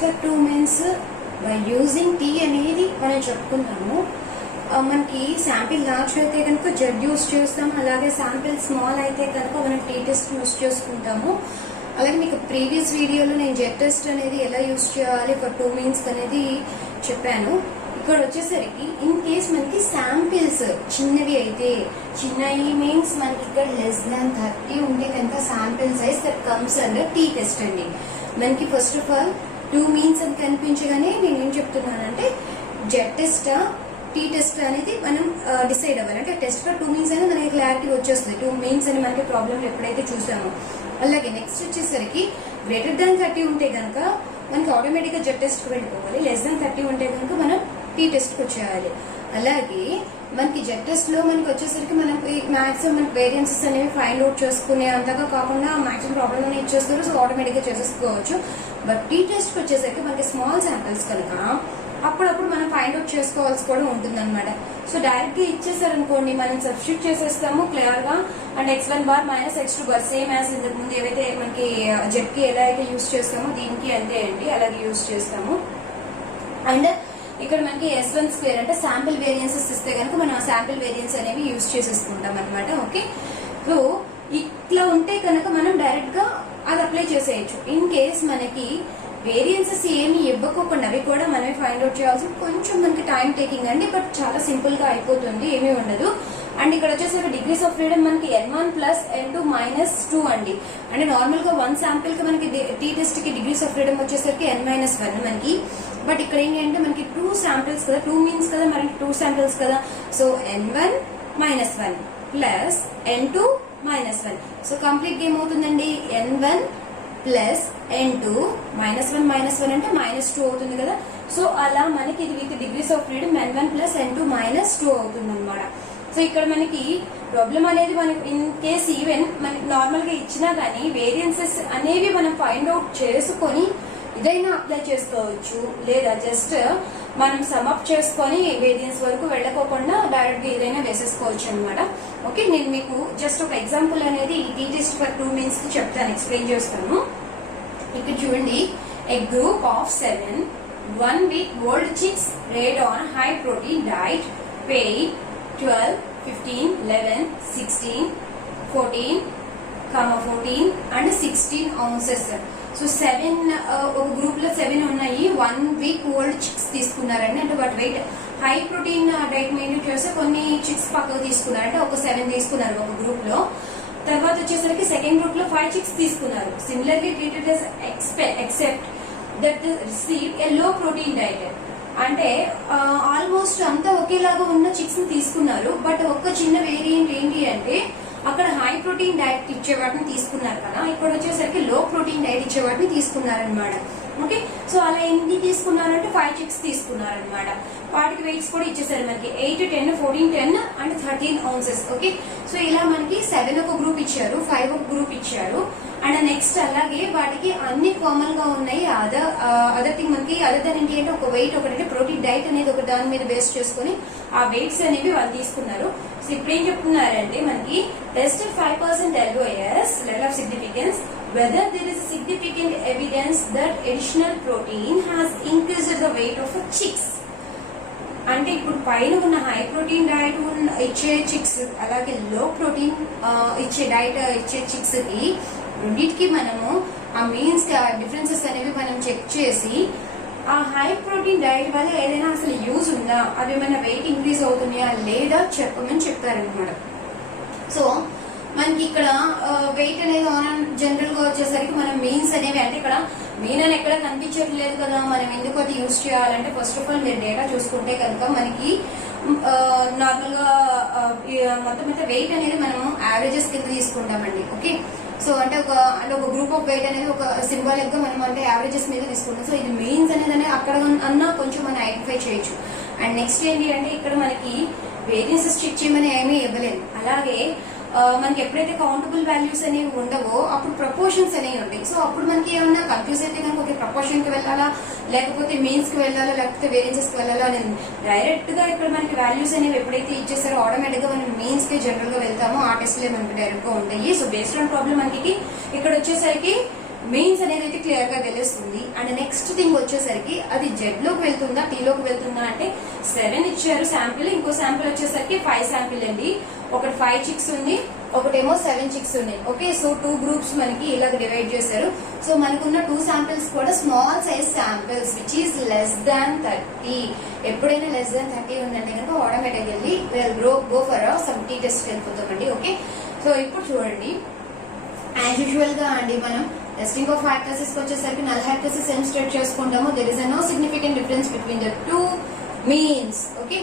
For 2 means by using T అనేది మనం చెప్పుకున్నాము. మనకి శాంపిల్ లార్జ్ అయితే కనుక జెడ్ యూస్ చేస్తాము, అలాగే శాంపిల్ స్మాల్ అయితే కనుక మనం టీ టెస్ట్ యూస్ చేసుకుంటాము. అలాగే మీకు ప్రీవియస్ వీడియోలో నేను జెడ్ టెస్ట్ అనేది ఎలా యూస్ చేయాలి ఫర్ 2 మీన్స్ అనేది చెప్పాను. ఇక్కడ వచ్చేసరికి ఇన్ కేస్ మనకి శాంపిల్స్ చిన్నవి అయితే, చిన్నవి మీన్స్ మనకి ఇక్కడ లెస్ దాన్ 30 ఉంటే కనుక sample size that comes under T test అండి. మనకి ఫస్ట్ ఆఫ్ ఆల్ 2 మీన్స్ అని కనిపించగానే నేను ఏం చెప్తున్నానంటే జెడ్ టెస్ట్ టీ టెస్ట్ అనేది మనం డిసైడ్ అవ్వాలి. అంటే టెస్ట్ ఫర్ 2 మీన్స్ అనేది మనకి క్లారిటీ వచ్చేస్తుంది. 2 మీన్స్ అని మనకి ప్రాబ్లం ఎప్పుడైతే చూసామో. అలాగే నెక్స్ట్ వచ్చేసరికి గ్రేటర్ దాన్ 30 ఉంటే కనుక మనకి ఆటోమేటిక్ గా జెడ్ టెస్ట్ కి వెళ్ళిపోవాలి. లెస్ దాన్ 30 ఉంటే కనుక మనం టీ టెస్ట్ కి వచ్చేయాలి. అలాగే మనకి జెడ్ టెస్ట్ లో మనకి వచ్చేసరికి మనకి మాక్సిమం మనకి వేరియన్సెస్ అనేవి ఫైండ్ అవుట్ చేసుకునే అంతగా కాకుండా మాక్సిమం ప్రాబ్లమ్ అనేది ఇచ్చేస్తారు. సో ఆటోమేటిక్ గా చేసేసుకోవచ్చు. బట్ టీ టెస్ట్ కి వచ్చేసరికి మనకి స్మాల్ శాంపిల్స్ కనుక అప్పుడప్పుడు మనం ఫైండ్ అవుట్ చేసుకోవాల్సి కూడా ఉంటుంది అనమాట. సో డైరెక్ట్ గా ఇచ్చేసారనుకోండి మనం సబ్స్టిట్యూట్ చేసేస్తాము క్లియర్ గా. And x1 bar minus x2 bar same as ఇంతకు ముందు ఏవైతే మనకి జెడ్ కి ఎలా అయితే యూస్ చేస్తామో దీనికి అంతే అండి, అలాగే యూస్ చేస్తాము. అండ్ ఇక్కడ మనకి S1 స్క్వేర్ అంటే శాంపిల్ వేరియన్సెస్ ఇస్తే కనుక మనం ఆ శాంపిల్ వేరియన్స్ అనేవి యూస్ చేసేసుకుంటాం అనమాట. ఓకే, సో ఇట్లా ఉంటే కనుక మనం డైరెక్ట్ గా అది అప్లై చేసేయచ్చు. ఇన్ కేస్ మనకి వేరియన్సెస్ ఏమి ఇవ్వకోకుండా అవి కూడా మనమే ఫైండ్ అవుట్ చేయాల్సి కొంచెం మనకి టైం టేకింగ్ అండి, బట్ చాలా సింపుల్ గా అయిపోతుంది, ఏమీ ఉండదు. అండ్ ఇక్కడ వచ్చేసరికి డిగ్రీస్ ఆఫ్ ఫ్రీడమ్ మనకి N1 ప్లస్ N2 మైనస్ 2 అండి. అంటే నార్మల్ గా 1 శాంపిల్ కి మనకి టీ టెస్ట్ కి డిగ్రీస్ ఆఫ్ ఫ్రీడమ్ వచ్చేసరికి N-1 మనకి. బట్ ఇక్కడ ఏంటంటే మనకి 2 శాంపిల్స్ కదా, 2 మీన్స్ కదా, మనకి 2 శాంపిల్స్ కదా. So N1 minus 1 plus N2 minus 1. So complete గా ఏమవుతుందండి N1 ప్లస్ N2 -1 అంటే -2 అవుతుంది కదా. సో అలా మనకి ఇది with degrees of freedom N1 plus N2 -2 అవుతుంది అనమాట. సో ఇక్కడ మనకి ప్రాబ్లం అనేది మనకి ఇన్ కేస్ ఈవెన్ మనకి నార్మల్ గా ఇచ్చినా గానీ వేరియన్సెస్ అనేవి మనం ఫైండ్ అవుట్ చేసుకొని ఇదైనా అప్లై చేసుకోవచ్చు, లేదా జస్ట్ మనం సమ్అప్ చేసుకొని వేరియన్స్ వరకు వెళ్ళకోకుండా డైరెక్ట్ గా ఏదైనా వేసేసుకోవచ్చు అనమాట. ఓకే, నేను మీకు జస్ట్ ఒక ఎగ్జాంపుల్ అనేది టీ టెస్ట్ ఫర్ 2 మీన్స్ కి చెప్తాను, ఎక్స్ప్లెయిన్ చేస్తాను. ఇక్కడ చూడండి, a group of 7 1-week old chicks reared on high protein diet weighed 12, 15, 11, 16, 14, and 16 ounces. So 7 ఒక గ్రూప్ లో 7 ఉన్నాయి. 1 వీక్ ఓల్డ్ చిక్స్ తీసుకున్నారండి. అంటే వాటి weight high protein diet maintain చేస్తే కొన్ని చిక్స్ పక్కకు తీసుకున్నారు. అంటే ఒక 7 తీసుకున్నారు ఒక గ్రూప్ లో. తర్వాత వచ్చేసరికి సెకండ్ గ్రూప్ లో 5 చిక్స్ తీసుకున్నారు. Similarly treated as except that receive ఎ లో ప్రోటీన్ డైట్. అంటే ఆల్మోస్ట్ అంతా ఒకేలాగా ఉన్న చిక్స్ ని తీసుకున్నారు. బట్ ఒక్క చిన్న వేరియంట్ ఏంటి అంటే అక్కడ హై ప్రోటీన్ డైట్ ఇచ్చే వాటిని తీసుకున్నారు కదా, ఇక్కడ వచ్చేసరికి లో ప్రోటీన్ డైట్ ఇచ్చే వాటిని తీసుకున్నారనమాట. ఓకే, సో అలా ఎన్ని తీసుకున్నారంటే 5 చిక్స్ తీసుకున్నారనమాట. వాటికి వెయిట్స్ కూడా ఇచ్చేసారు మనకి 8, 10, 14, 10 అండ్ 13 ounces. ఓకే, సో ఇలా మనకి 7 ఒక గ్రూప్ ఇచ్చారు, 5 ఒక గ్రూప్ ఇచ్చారు. అండ్ నెక్స్ట్ అలాగే వాటికి అన్ని కామన్ గా ఉన్నాయి. అదర్ థింగ్ మనకి అదర్ దాని ఏంటి అంటే ఒక వెయిట్ ఒకటి ప్రోటీన్ డైట్ అనేది ఒక దాని మీద బేస్ చేసుకుని ఆ వెయిట్స్ అనేవి వాళ్ళు తీసుకున్నారు. సో ఇప్పుడు ఏం చెప్తున్నారంటే మనకి tested 5% LOS level of significance whether there is significant evidence that additional protein has increased the weight of chicks. అంటే ఇప్పుడు పైన ఉన్న హై ప్రోటీన్ డైట్ ఇచ్చే చిక్స్ అలాగే లో ప్రోటీన్ ఇచ్చే డైట్ ఇచ్చే చిక్స్ కి రెండింటికి మనము ఆ మీన్స్ కి ఆ డిఫరెన్సెస్ అనేవి మనం చెక్ చేసి ఆ హై ప్రోటీన్ డైట్ వల్ల ఏదైనా అసలు యూజ్ ఉందా, అవి ఏమైనా వెయిట్ ఇంక్రీజ్ అవుతున్నాయా లేదా చెప్పమని చెప్తారనమాట. సో మనకి ఇక్కడ వెయిట్ అనేది జనరల్ గా వచ్చేసరికి మనం మీన్స్ అనేవి అంటే ఇక్కడ మీన్ అని ఎక్కడ కనిపించట్లేదు కదా, మనం ఎందుకు అది యూజ్ చేయాలంటే ఫస్ట్ ఆఫ్ ఆల్ మీరు డేటా చూసుకుంటే కనుక మనకి నార్మల్ గా మొత్తం అయితే వెయిట్ అనేది మనం యావరేజెస్ కింద తీసుకుంటామండి. ఓకే, సో అంటే ఒక గ్రూప్ ఆఫ్ వెయిట్ అనేది ఒక సింబాలిక్ గా మనం అంటే యావరేజెస్ మీద తీసుకుంటాం. సో ఇది మీన్స్ అనేది అక్కడ అన్నా కొంచెం మనం ఐడెంటిఫై చేయొచ్చు. అండ్ నెక్స్ట్ ఏంటి అంటే ఇక్కడ మనకి వేరియన్సెస్ చెక్ చేయమని ఏమీ ఇవ్వలేదు. అలాగే మనకి ఎప్పుడైతే కౌంటబుల్ వాల్యూస్ అనేవి ఉండవో అప్పుడు ప్రపోర్షన్స్ అనేవి ఉంటాయి. సో అప్పుడు మనకి ఏమన్నా కన్ఫ్యూజ్ అయితే కనుక ఒక ప్రపోర్షన్ కి వెళ్ళాలా, లేకపోతే మీన్స్ కి వెళ్ళాలా, లేకపోతే వేరియన్సెస్ కి వెళ్ళాలా అనేది డైరెక్ట్ గా ఇక్కడ మనకి వాల్యూస్ అనేవి ఎప్పుడైతే ఇచ్చేసారో ఆటోమేటిక్ గా మనం మీన్స్ కి జనరల్ గా వెళ్తామో ఆ టెస్ట్ లే మనకి డైరెక్ట్ గా ఉంటాయి. సో బేస్డ్ ఆన్ ప్రాబ్లం మనకి ఇక్కడ వచ్చేసరికి మీన్స్ అనేది అయితే క్లియర్ గా తెలుస్తుంది. అండ్ నెక్స్ట్ థింగ్ వచ్చేసరికి అది జెడ్ లోకి వెళ్తుందా టీ లోకి వెళ్తుందా అంటే 7 ఇచ్చారు శాంపిల్, ఇంకో శాంపిల్ వచ్చేసరికి 5 శాంపిల్ అండి. ఒకటి 5 చిక్స్ ఉంది, ఒకటేమో 7 చిక్స్ ఉన్నాయి. ఓకే, సో 2 గ్రూప్స్ మనకి ఇలా డివైడ్ చేశారు. సో మనకున్న 2 శాంపిల్స్ కూడా small size samples which is less than 30. ఎప్పుడైనా లెస్ దాన్ 30 ఉందంటే కనుక automatically go for some t test వెళ్ళిపోతామండి. ఓకే, సో ఇప్పుడు చూడండి, యాజ్ యూజువల్ గా అండి మనం టెస్టింగ్ ఆఫ్ హైపోథెసిస్ వచ్చేసరికి నల్ హైపోథెసిస్ ఏం స్టేట్ చేసుకుంటాము, there is no significant difference between the 2 means. Okay,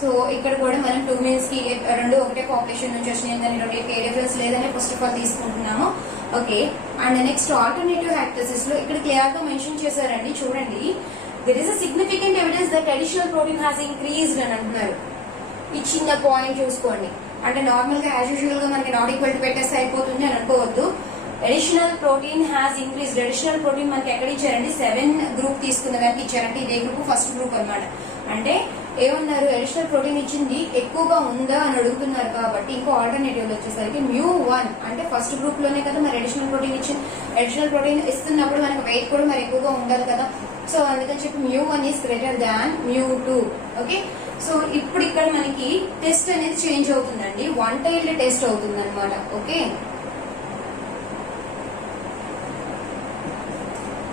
so ఇక్కడ కూడా మనం 2 మీన్స్ కి రెండు ఒకటే పాపులేషన్ నుంచి వచ్చినాయి, దాని రెండింటికి ఏ డిఫరెన్స్ లేదని ఫస్ట్ ఆఫ్ ఆల్ తీసుకుంటున్నాము. Okay, and next alternative hypothesis లో ఇక్కడ క్లియర్ గా మెన్షన్ చేశారండి. చూడండి, there is a significant evidence that additional protein has increased అని అంటున్నారు. ఈ చిన్న పాయింట్ చూసుకోండి. అంటే నార్మల్ గా యాజ్ యూజువల్ గా మనకి నాట్ ఈక్వల్ టు పెట్టేస్తే అయిపోతుంది అని అనుకోవద్దు. Additional protein has increased. Additional protein మనకి ఎక్కడ ఇచ్చారండి, 7 గ్రూప్ తీసుకున్న దానికి ఇచ్చారంటే ఇదే గ్రూప్ ఫస్ట్ గ్రూప్ అనమాట. అంటే ఏమన్నారు, అడిషనల్ ప్రోటీన్ ఇచ్చింది ఎక్కువగా ఉందా అని అడుగుతున్నారు. కాబట్టి ఇంకో ఆల్టర్నేటివ్ వచ్చేసరికి μ1 అంటే ఫస్ట్ గ్రూప్ లోనే కదా మరి అడిషనల్ ప్రోటీన్ ఇచ్చింది. అడిషనల్ ప్రోటీన్ ఇస్తున్నప్పుడు మనకి వెయిట్ కూడా మరి ఎక్కువగా ఉండాలి కదా. సో అందుకని చెప్పి μ1 is greater than μ2. Okay, so ఇప్పుడు ఇక్కడ మనకి టెస్ట్ అనేది చేంజ్ అవుతుందండి, 1 టైల్డ్ టెస్ట్ అవుతుంది అనమాట. ఓకే,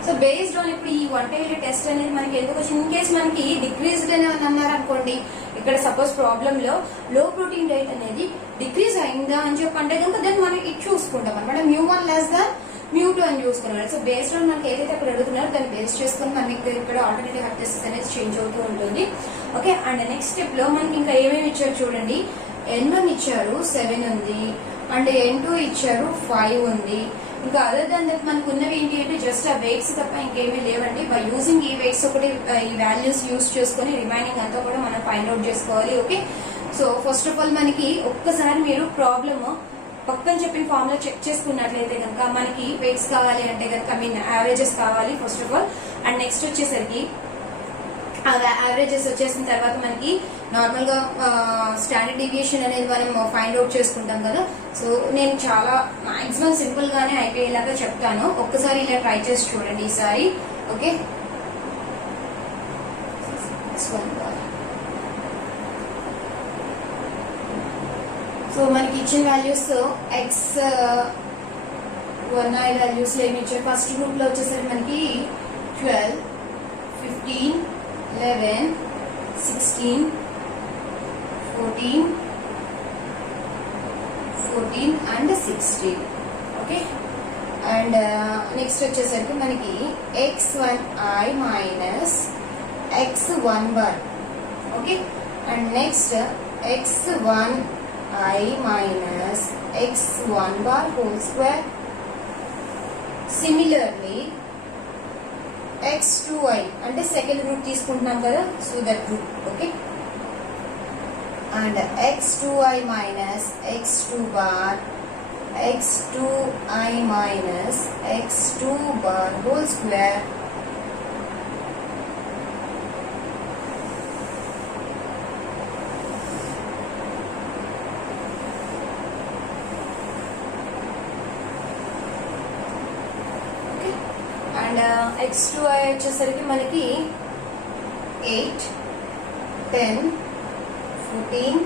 సో బేస్డ్ ఆన్ ఇప్పుడు ఈ 1 టైల్డ్ టెస్ట్ అనేది మనకి ఎందుకు వచ్చింది, ఇన్ కేసు మనకి డిక్రీజ్డ్ అని అన్నారు అనుకోండి, ఇక్కడ సపోజ్ ప్రాబ్లమ్ లో లో ప్రోటీన్ డైట్ అనేది డిక్రీజ్ అయిందా అని చెప్పంటే కనుక దాన్ని మనం ఇది చూసుకుంటాం అనమాట. μ1 లెస్ దాన్ μ2 అని చూసుకున్నాం. సో బేస్డ్ ఆన్ మనకి ఏదైతే అక్కడ అడుగుతున్నారో దాన్ని బేస్ చేసుకుని మనకి ఇక్కడ ఆల్టర్నేటివ్ హైపోథెసిస్ అనేది చేంజ్ అవుతూ ఉంటుంది. ఓకే, అండ్ నెక్స్ట్ స్టెప్ లో మనకి ఇంకా ఏమేమి ఇచ్చారు చూడండి, N1 ఇచ్చారు 7 ఉంది, అండ్ N2 ఇచ్చారు 5 ఉంది. ఇంకా అదర్ దాన్ దట్ మనకు ఉన్నవి ఏంటి అంటే జస్ట్ ఆ వెయిట్స్ తప్ప ఇంకేమీ లేవండి. బై యూజింగ్ ఈ వెయిట్స్ ఒకటి ఈ వాల్యూస్ యూజ్ చేసుకుని రిమైనింగ్ అంతా కూడా మనం ఫైండ్ అవుట్ చేసుకోవాలి. Okay, so first of all మనకి ఒక్కసారి మీరు ప్రాబ్లమ్ పక్కన చెప్పిన ఫార్ములా చెక్ చేసుకున్నట్లయితే కనుక మనకి వెయిట్స్ కావాలి అంటే కనుక యావరేజెస్ కావాలి first of all. And next వచ్చేసరికి యావరేజెస్ వచ్చేసిన తర్వాత మనకి నార్మల్ గా స్టాండర్డ్ డీవియేషన్ అనేది మనం ఫైండ్ అవుట్ చేసుకుంటాం కదా. సో నేను చాలా మాక్సిమం సింపుల్ గానే అయిపోయేలాగా చెప్తాను, ఒక్కసారి ఇలా ట్రై చేసి చూడండి ఈసారి. ఓకే, సో మనకి ఇచ్చిన వాల్యూస్ x1i వాల్యూస్ లో ఏమి ఇచ్చారు, ఫస్ట్ గ్రూప్ లో వచ్చేసరికి మనకి 12, 15, 11, 16, 14 and 16. ఓకే, అండ్ నెక్స్ట్ వచ్చేసరికి మనకి x1i minus x1 bar. Okay, and next x1i minus x1 bar whole square. Similarly x2i అంటే సెకండ్ గ్రూప్ తీసుకుంటున్నాం కదా, so that group. Okay, and x2i minus x2 bar, x2i minus x2 bar whole square. And x2i వచ్చేసరికి మనకి 8, 10, 14,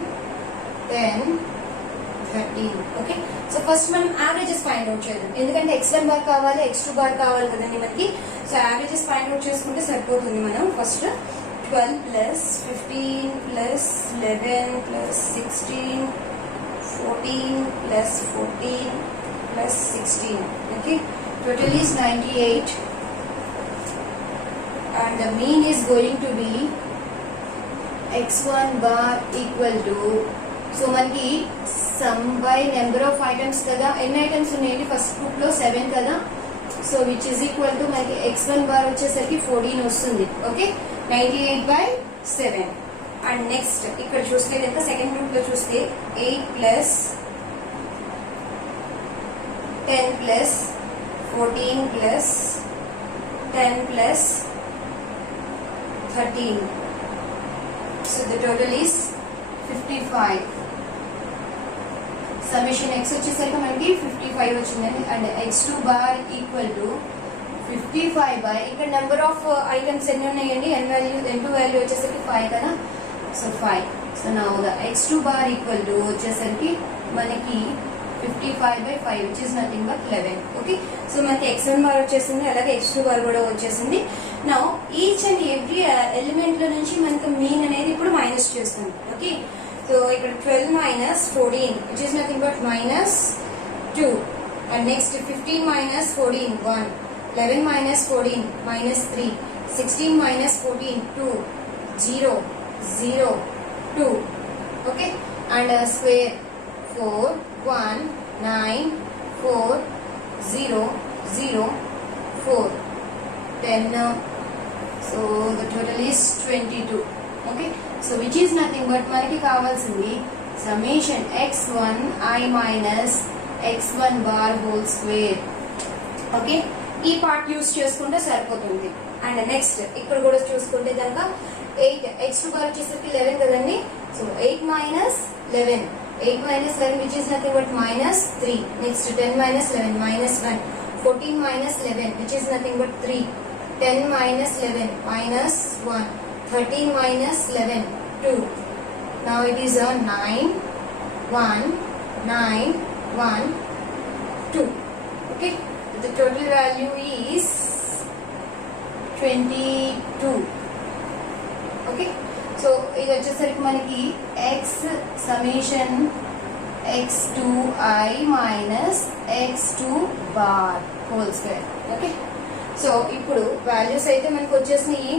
10, 13. Okay, so first మనం averages find out చేద్దాం, ఎందుకంటే x1 bar కావాలి x2 bar కావాలి కదండి మనకి. సో యావరేజెస్ ఫైండ్ అవుట్ చేసుకుంటే సరిపోతుంది. మనం first 12 plus 15 plus 11 plus 16, 14 plus 14 plus 16. Okay, total is 98 and the mean is going to be x1 bar equal to, so మనకి sum by number of items కదా, ఎన్ని items ఉన్నాయండి first group లో 7 కదా, so which is equal to మనకి x1 bar వచ్చేసరికి 14 వస్తుంది. Okay, 98/7. And next ఇక్కడ చూస్తే కనుక సెకండ్ గ్రూప్ లో చూస్తే 8 plus 10 plus 14 plus 10 plus 13. So the total is 55. Summation X వచ్చేసరికి మనకి 55 వచ్చిందండి. And x2 bar equal to 55 by ఇక్కడ నెంబర్ ఆఫ్ ఐటమ్స్ ఎన్ని ఉన్నాయండి, n2 వాల్యూ వచ్చేసరికి 5 కదా. సో 5. సో నా x2 బార్ ఈక్వల్ టు వచ్చేసరికి మనకి 55 by 5 which is nothing but 11. Okay, so మనకి x1 బార్ వచ్చేసింది, అలాగే x2 బార్ కూడా వచ్చేసింది. Now each and every element లో నుంచి మనకి మీన్ అనేది ఇప్పుడు మైనస్ చేస్తుంది. ఓకే, సో ఇక్కడ 12 minus 14 which is nothing but minus 2. And next 15 minus 14 1, 11 minus 14 minus 3, 16 minus 14 2, 0 0 2. Okay, and square 4 1 9 4 0 0 4 10. So the total is 22. Okay, so which is nothing but మనకి కావాల్సింది summation x1 I minus x1 bar whole square. Okay, ఈ part use చేసుకుంటే సరిపోతుంది. And next ఇక్కడ కూడా చూసుకుంటే కనుక 8 x2 bar వచ్చేసరికి 11 కదండి. So 8 minus 11 which is nothing but minus 3. Next 10 minus 11 minus 1, 14 minus 11 which is nothing but 3, 10 minus 11 minus 1, 13 minus 11 2. Now it is a 9 1 9 1 2. Okay, the total value is 22. Okay, so ఇది వచ్చేసరికి మనకి x summation x2i minus x2 bar whole square. Okay, so ఇప్పుడు values అయితే మనకి వచ్చేసినాయి.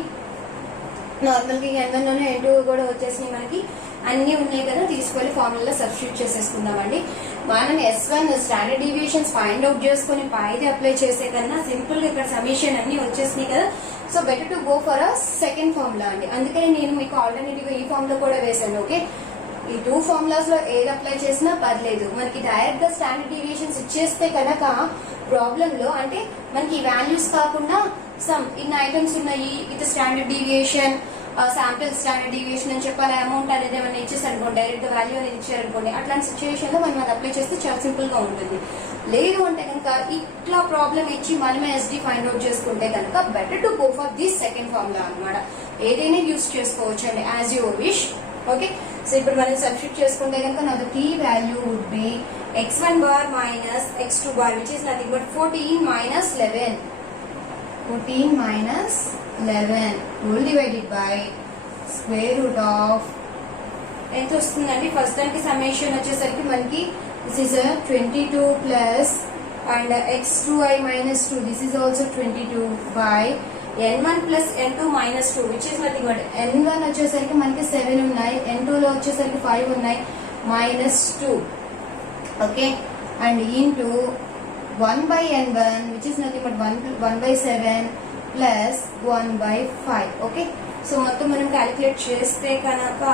నార్మల్గా n1 లోనే n2 కూడా వచ్చేసినాయి, మనకి అన్ని ఉన్నాయి కదా. తీసుకొని ఫార్ములా సబ్స్టిట్యూట్ చేసేసుకుందామండి. మనం S1 standard deviations find out చేసుకుని పైది అప్లై చేసే కన్నా సింపుల్ గా ఇక్కడ సమ్మేషన్ అన్ని వచ్చేసినాయి కదా. So better to go for a second formula అండి. అందుకని నేను మీకు ఆల్టర్నేటివ్ గా ఈ ఫార్ములా కూడా వేసాను. ఓకే, ఈ 2 ఫార్ములాస్ లో ఏది అప్లై చేసినా పర్లేదు. మనకి డైరెక్ట్ గా స్టాండర్డ్ డీవియేషన్స్ ఇచ్చేస్తే కనుక ప్రాబ్లమ్ లో అంటే మనకి వాల్యూస్ కాకుండా సమ్ ఇన్ని ఐటమ్స్ ఉన్నాయి with standard deviation, sample standard deviation అని చెప్పాలి, అమౌంట్ అనేది ఏమైనా ఇచ్చేసనుకోండి, డైరెక్ట్ గా వాల్యూ అనేది ఇచ్చారనుకోండి, అట్లాంటి సిచ్యువేషన్ లో మనం అది అప్లై చేస్తే చాలా సింపుల్ గా ఉంటుంది. లేదు అంటే కనుక ఇట్లా ప్రాబ్లం ఇచ్చి మనమే ఎస్డి ఫైండ్ అవుట్ చేసుకుంటే కనుక better to go for this second formula అనమాట. ఏదైనా యూస్ చేసుకోవచ్చు అండి as your wish. Okay, so ఇప్పుడు మనం సబ్స్టిట్యూట్ చేసుకుంటే కనుక నాకు T value would be x1 bar minus x2 bar which is nothing but 14 minus 11 whole divided by square root of ఎంత వస్తుందండి. ఫస్ట్ దానికి సమ్మేషన్ వచ్చేసరికి మనకి this is a 22 plus and x2i minus 2 this is also 22 by n1 plus n2 minus 2 which is nothing but n1 వచ్చేసరికి మనకి 7 ఉన్నాయి, n2 లో వచ్చేసరికి 5 ఉన్నాయి, minus 2. Okay, and into 1 by n1 which is nothing but 1 by 7 plus 1 by 5. Okay, so మొత్తం మనం calculate చేస్తే కనుక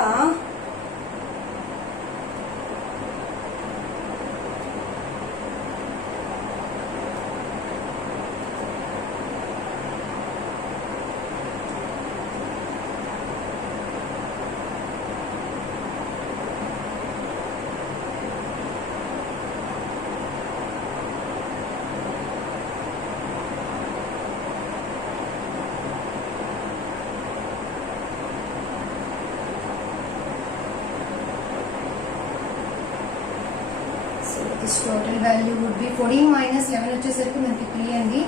this total value would be 14 minus 11 వచ్చేసరికి మనకి 3 అండి,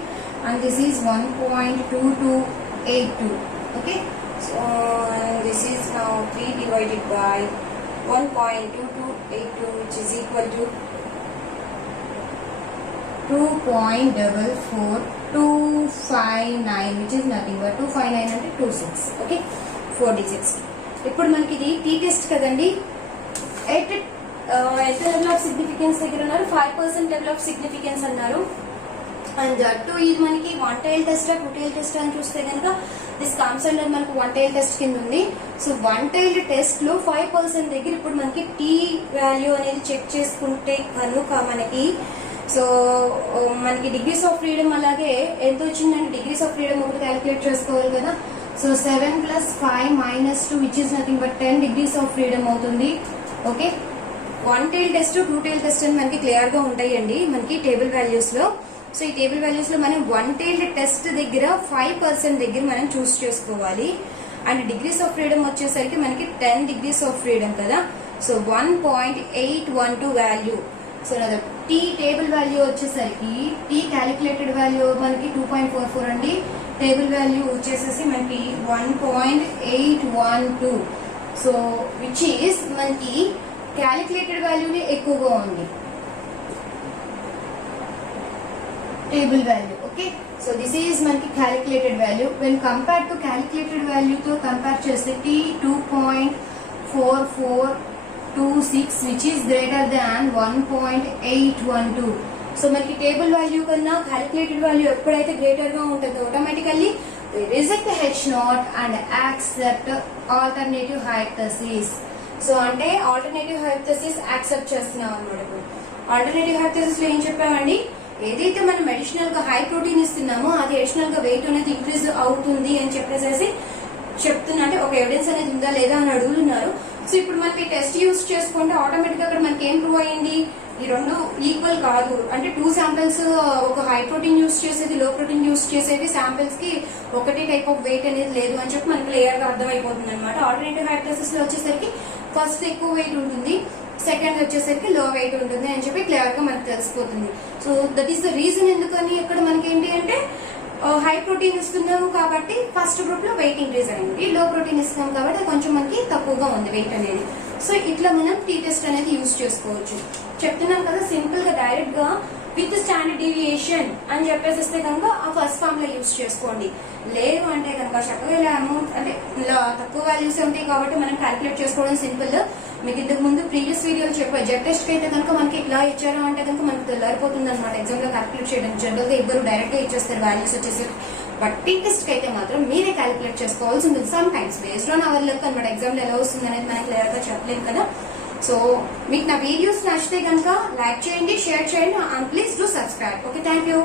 and this is 1.2282. okay, so and this is now 3 divided by 1.2282 which is equal to 2.44259 which is nothing but 259 అంటే 26. Okay, 4 digits. ఇప్పుడు మనకి ఇది టీ టెస్ట్ కదండి. ఎంత లెవెల్ ఆఫ్ సిగ్నిఫికెన్స్ దగ్గర ఉన్నారు, 5% లెవెల్ ఆఫ్ సిగ్నిఫికెన్స్ అన్నారు. అండ్ దట్టు ఇది మనకి 1 tail టెస్ట్ 2 tail టెస్ట్ అని చూస్తే కనుక దిస్ కమ్స్ అండర్ మనకు 1 tail టెస్ట్ కింద ఉంది. సో 1 tail టెస్ట్ లో 5% దగ్గర ఇప్పుడు మనకి టీ వాల్యూ అనేది చెక్ చేసుకుంటే కనుక మనకి సో మనకి డిగ్రీస్ ఆఫ్ ఫ్రీడమ్ అలాగే ఎంత వచ్చిందంటే డిగ్రీస్ ఆఫ్ ఫ్రీడమ్ ఒకటి క్యాలిక్యులేట్ చేసుకోవాలి కదా. So 7 + 5 - 2 which is nothing but 10 degrees of freedom అవుతుంది. Okay, one tail test, two tail test అని మనకి క్లియర్ గా ఉంటాయండి మనకి టేబుల్ వాల్యూస్ లో. సో ఈ టేబుల్ వాల్యూస్ లో మనం వన్ టైల్ టెస్ట్ దగ్గర 5% దగ్గర మనం చూస్ చేసుకోవాలి. అండ్ డిగ్రీస్ ఆఫ్ ఫ్రీడమ్ వచ్చేసరికి మనకి 10 డిగ్రీస్ ఆఫ్ ఫ్రీడమ్ కదా. So 1.812 value. So t table value వచ్చేసరికి టీ క్యాలిక్యులేటెడ్ వాల్యూ మనకి 2.44 అండి. టేబుల్ వాల్యూ వచ్చేసేసి మనకి 1.812. సో విచ్ ఈస్ మనకి క్యాలిక్యులేటెడ్ వాల్యూనే ఎక్కువగా ఉంది table value. Okay, so this is మనకి calculated value. When compare to calculated value తో కంపేర్ చేస్తే t 2.4426 which is greater than 1.812. So మనకి టేబుల్ వాల్యూ కన్నా క్యాలిక్యులేటెడ్ వాల్యూ ఎప్పుడైతే గ్రేటర్ గా ఉంటుందో automatically reject H0 and accept alternative hypothesis. So అంటే alternative hypothesis accept చేస్తున్నాం అన్నమాట. ఆల్టర్నేటివ్ హైపోథెసిస్ లో ఏం చెప్పామండి, ఏదైతే మనం అడిషనల్ గా హై ప్రోటీన్ ఇస్తున్నామో అది అడిషనల్ గా వెయిట్ అనేది ఇంక్రీజ్ అవుతుంది అని చెప్పేసి చెప్తున్నా. అంటే ఒక ఎవిడెన్స్ అనేది ఉందా లేదా అని అడుగుతున్నారు. సో ఇప్పుడు మనకి టెస్ట్ యూస్ చేసుకుంటే ఆటోమేటిక్ గా అక్కడ మనకి ఏం ప్రూవ్ అయ్యింది, ఈ రెండు ఈక్వల్ కాదు. అంటే 2 శాంపిల్స్, ఒక హై ప్రోటీన్ యూస్ చేసేది, లో ప్రోటీన్ యూస్ చేసేది శాంపిల్స్ కి ఒకటే టైప్ ఆఫ్ వెయిట్ అనేది లేదు అని చెప్పి మనకి క్లియర్ గా అర్థమైపోతుంది అనమాట. ఆల్టర్నేటివ్ హైపోథెసిస్ లో వచ్చేసరికి ఫస్ట్ ఎక్కువ వెయిట్ ఉంటుంది, సెకండ్ వచ్చేసరికి లో వెయిట్ ఉంటుంది అని చెప్పి క్లియర్ గా మనకు తెలిసిపోతుంది. So that is the reason ఎందుకని ఇక్కడ మనకి ఏంటి అంటే హై ప్రోటీన్ ఇస్తున్నాము కాబట్టి ఫస్ట్ గ్రూప్ లో వెయిట్ ఇంక్రీజ్ అయింది, లో ప్రోటీన్ ఇస్తున్నాం కాబట్టి కొంచెం మనకి తక్కువగా ఉంది వెయిట్ అనేది. సో ఇట్లా మనం టీ టెస్ట్ అనేది యూజ్ చేసుకోవచ్చు. చెప్తున్నాం కదా సింపుల్ గా డైరెక్ట్ గా విత్ స్టాండర్డ్ డీవియేషన్ అని చెప్పేసి కనుక ఆ ఫస్ట్ ఫార్మ్ లో యూజ్ చేసుకోండి. లేదు అంటే కనుక చక్కగా ఇలా అమౌంట్ అంటే ఇలా తక్కువ వాల్యూస్ ఉంటాయి కాబట్టి మనం క్యాల్కులేట్ చేసుకోవడం సింపుల్. మీకు ఇంతకు ముందు ప్రీవియస్ వీడియోలు చెప్పారు, జెడ్ టెస్ట్ కి అయితే కనుక మనకి ఇట్లా ఇచ్చారు అంటే కనుక మనకు తెల్లారిపోతుంది అనమాట ఎగ్జామ్ లో క్యాల్కులేట్ చేయడం. జనరల్ గా ఇవ్వరు, డైరెక్ట్ గా ఇచ్చేస్తారు వాల్యూస్ వచ్చేసి. బట్ టీ టెస్ట్ కి అయితే మాత్రం మీరే క్యాల్కులేట్ చేసుకోవాల్సి ఉంటుంది. Some times based on hour లెక్క అనమాట. ఎగ్జామ్ లో ఎలా వస్తుంది అనేది మనకి క్లియర్ గా చెప్పలేము కదా. సో మీకు నా వీడియోస్ నచ్చితే కనుక లైక్ చేయండి, షేర్ చేయండి, and please do subscribe. Okay, thank you.